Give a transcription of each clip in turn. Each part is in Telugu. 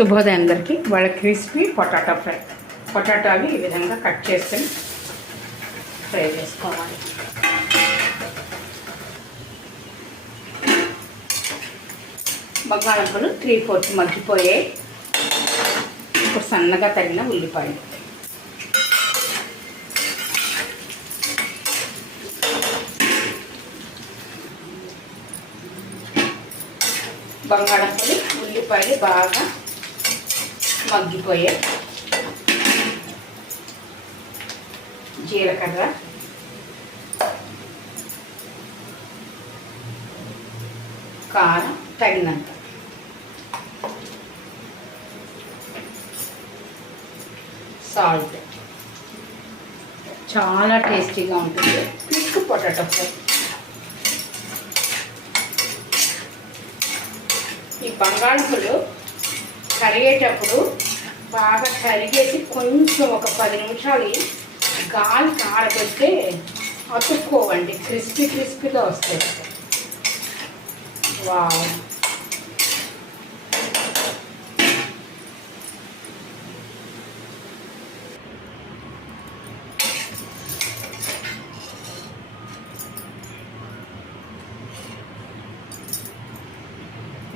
శుభోదయం అందరికీ. వాళ్ళ క్రిస్పీ పొటాటో ఫ్రై. పొటాటోని ఈ విధంగా కట్ చేసుకొని ఫ్రై చేసుకోవాలి. బంగాళదుంపలు 3/4 మగ్గిపోయాయి. ఇప్పుడు సన్నగా తగిన ఉల్లిపాయలు, బంగాళదుంపలు ఉల్లిపాయలు బాగా మగ్గిపోయాయి. జీలకర్ర, కారం తగినంత, సాల్ట్. చాలా టేస్టీగా ఉంటుంది క్విక్ పొటాటో ఫ్రై. ఈ బంగాళదుంపలు కరిగేటప్పుడు బాగా కరిగేసి కొంచెం ఒక 10 నిమిషాలు గాలి ఆరబెడితే అతుక్కోవండి, క్రిస్పీగా వస్తాయి. వావ్,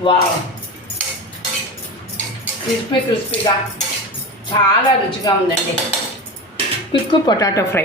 వావ్, క్రిస్పీగా చాలా రుచిగా ఉందండి క్విక్ పొటాటో ఫ్రై.